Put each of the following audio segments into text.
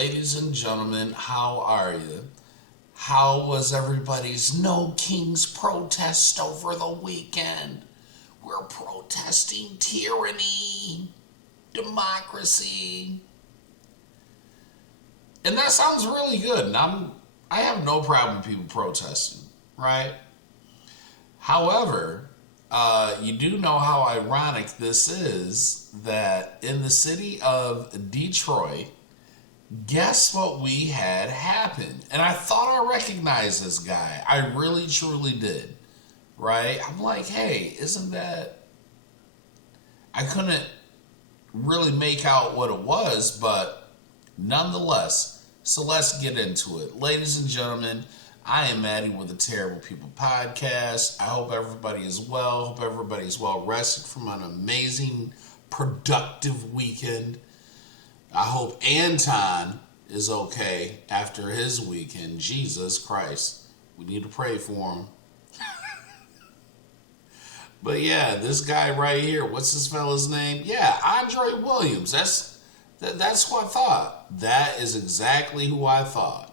Ladies and gentlemen, how are you? How was everybody's No Kings protest over the weekend? We're protesting tyranny, democracy. And that sounds really good. And I have no problem with people protesting, right? However, you do know how ironic this is that in the city of Detroit, guess what we had happen? And I thought I recognized this guy. I really, truly did. Right? I'm like, hey, isn't that... I couldn't really make out what it was, but nonetheless. So let's get into it. Ladies and gentlemen, I am Maddie with the Terrible People Podcast. I hope everybody is well. Hope everybody is well rested from an amazing, productive weekend. I hope Anton is okay after his weekend. Jesus Christ. We need to pray for him. But yeah, this guy right here, what's this fella's name? Yeah, Andre Williams. That's who I thought. That is exactly who I thought.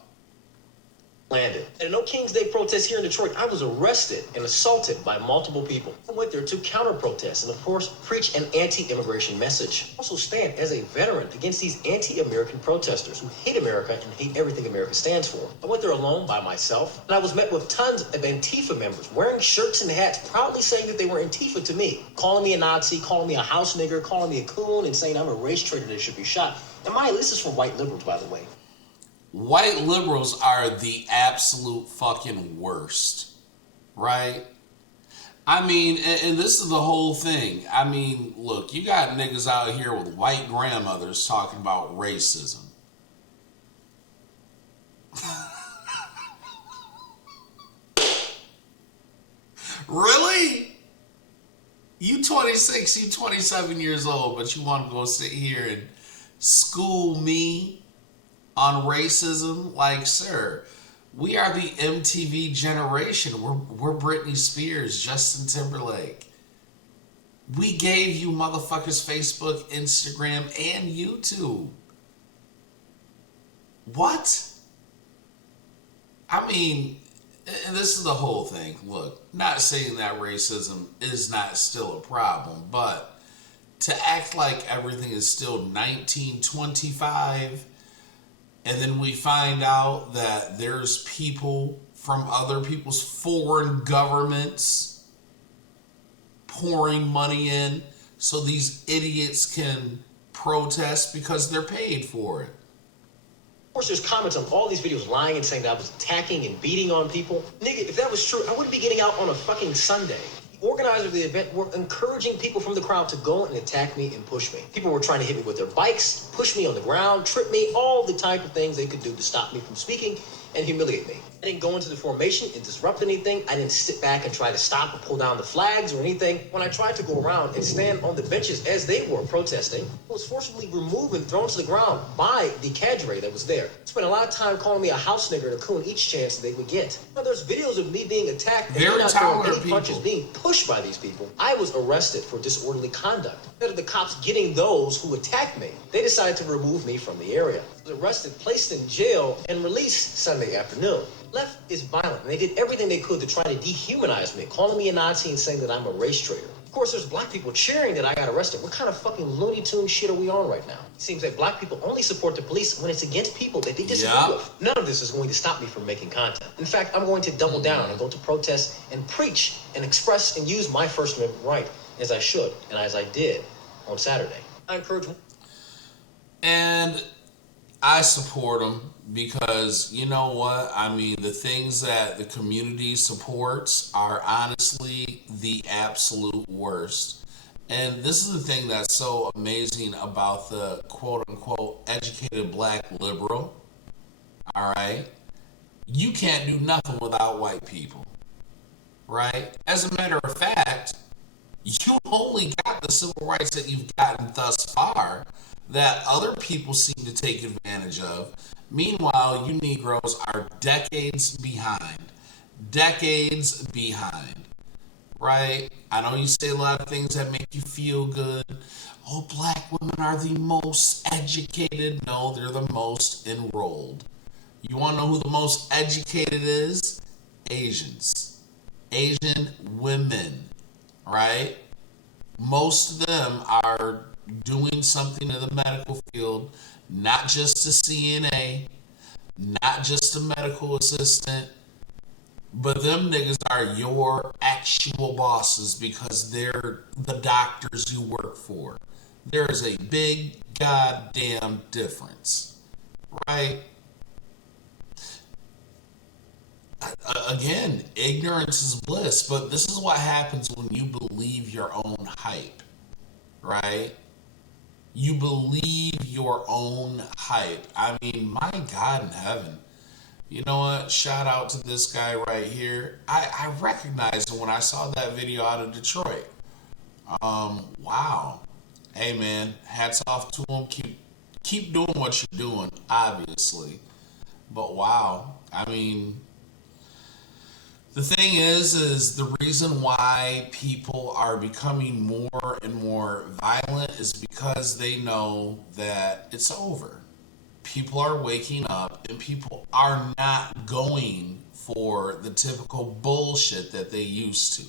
Landed. At a No King's Day protest here in Detroit, I was arrested and assaulted by multiple people. I went there to counter-protest and, of course, preach an anti-immigration message. I also stand as a veteran against these anti-American protesters who hate America and hate everything America stands for. I went there alone by myself, and I was met with tons of Antifa members wearing shirts and hats, proudly saying that they were Antifa to me, calling me a Nazi, calling me a house nigger, calling me a coon, and saying I'm a race traitor that should be shot. And this is from white liberals, by the way. White liberals are the absolute fucking worst, right? I mean, and this is the whole thing. I mean, look, you got niggas out here with white grandmothers talking about racism. Really? You 26, you 27 years old, but you want to go sit here and school me on racism? Like, sir, we are the MTV generation. We're Britney Spears, Justin Timberlake. We gave you motherfuckers Facebook, Instagram, and YouTube. What? I mean, and this is the whole thing. Look, not saying that racism is not still a problem, but to act like everything is still 1925, and then we find out that there's people from other people's foreign governments pouring money in so these idiots can protest because they're paid for it. Of course, there's comments on all these videos lying and saying that I was attacking and beating on people. Nigga, if that was true, I wouldn't be getting out on a fucking Sunday. The organizers of the event were encouraging people from the crowd to go and attack me and push me. People were trying to hit me with their bikes, push me on the ground, trip me, all the type of things they could do to stop me from speaking and humiliate me. I didn't go into the formation and disrupt anything. I didn't sit back and try to stop or pull down the flags or anything. When I tried to go around and stand on the benches as they were protesting, I was forcibly removed and thrown to the ground by the cadre that was there. Spent a lot of time calling me a house nigger and a coon each chance they would get. Now, there's videos of me being attacked and me not throwing any punches, being pushed by these people. I was arrested for disorderly conduct. Instead of the cops getting those who attacked me, they decided to remove me from the area. I was arrested, placed in jail, and released Sunday afternoon. Left is violent, and they did everything they could to try to dehumanize me, calling me a Nazi and saying that I'm a race traitor. Of course, there's black people cheering that I got arrested. What kind of fucking Looney Tune shit are we on right now? It seems like black people only support the police when it's against people that they disagree with. None of this is going to stop me from making content. In fact, I'm going to double down and go to protest and preach and express and use my First Amendment right, as I should, and as I did on Saturday. I encourage... And I support them because, you know what? I mean, the things that the community supports are honestly the absolute worst. And this is the thing that's so amazing about the quote-unquote educated black liberal. All right? You can't do nothing without white people. Right? As a matter of fact, you only got the civil rights that you've gotten thus far that other people seem to take advantage of. Meanwhile, you Negroes are decades behind. Decades behind. right? I know you say a lot of things that make you feel good. Oh, black women are the most educated. No, they're the most enrolled. You want to know who the most educated is? Asians. Asian women, right? Most of them are doing something in the medical field, not just a CNA, not just a medical assistant, but them niggas are your actual bosses because they're the doctors you work for. There is a big goddamn difference, right? Again, ignorance is bliss, but this is what happens when you believe your own hype, right? You believe your own hype. I mean, my God in heaven. You know what? Shout out to this guy right here. I recognized him when I saw that video out of Detroit. Wow. Hey man, hats off to him. Keep doing what you're doing, obviously. But wow. I mean, the thing is the reason why people are becoming more and more violent is because they know that it's over. People are waking up and people are not going for the typical bullshit that they used to.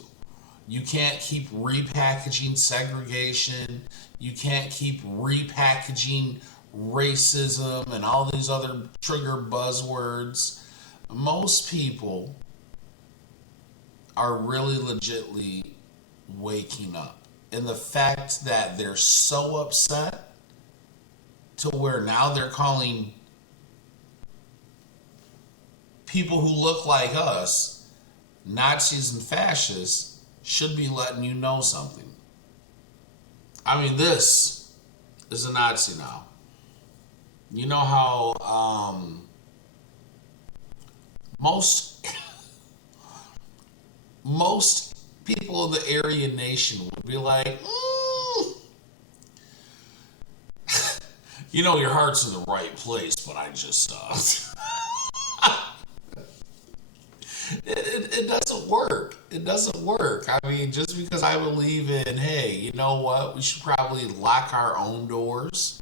You can't keep repackaging segregation. You can't keep repackaging racism and all these other trigger buzzwords. Most people are really legitly waking up. And the fact that they're so upset to where now they're calling people who look like us Nazis and fascists should be letting you know something. I mean, this is a Nazi now. You know how most most people of the Aryan nation would be like, you know, your heart's in the right place, but I just it doesn't work. It doesn't work. I mean, just because I believe in, hey, you know what? We should probably lock our own doors.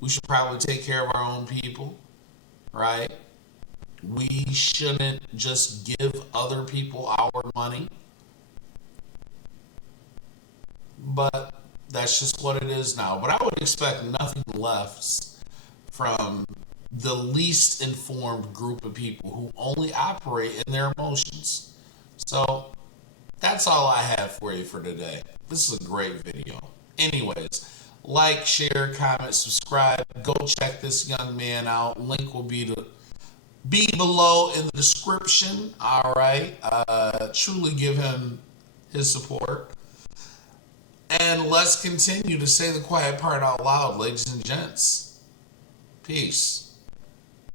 We should probably take care of our own people, right? We shouldn't just give other people our money. But that's just what it is now. But I would expect nothing less from the least informed group of people who only operate in their emotions. So that's all I have for you for today. This is a great video. Anyways, like, share, comment, subscribe. Go check this young man out. Link will be below in the description. All right. Truly give him his support. And let's continue to say the quiet part out loud, ladies and gents. Peace.